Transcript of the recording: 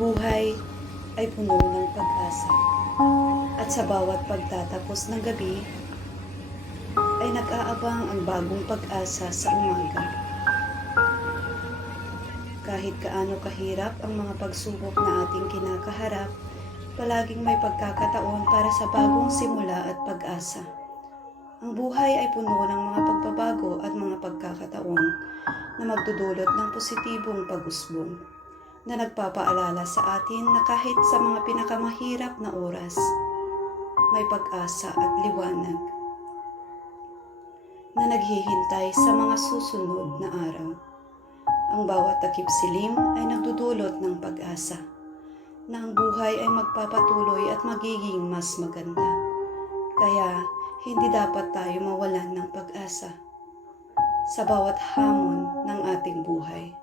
buhay ay puno ng pag-asa. At sa bawat pagtatapos ng gabi, ay nag-aabang ang bagong pag-asa sa umaga. Kahit kaano kahirap ang mga pagsubok na ating kinakaharap, palaging may pagkakataon para sa bagong simula at pag-asa. Ang buhay ay puno ng mga pagbabago at mga pagkakataon na magdudulot ng positibong pag-usbong, na nagpapaalala sa atin na kahit sa mga pinakamahirap na oras, may pag-asa at liwanag na naghihintay sa mga susunod na araw. Ang bawat takip silim ay nagdudulot ng pag-asa na ang buhay ay magpapatuloy at magiging mas maganda. Kaya hindi dapat tayo mawalan ng pag-asa sa bawat hamon ng ating buhay.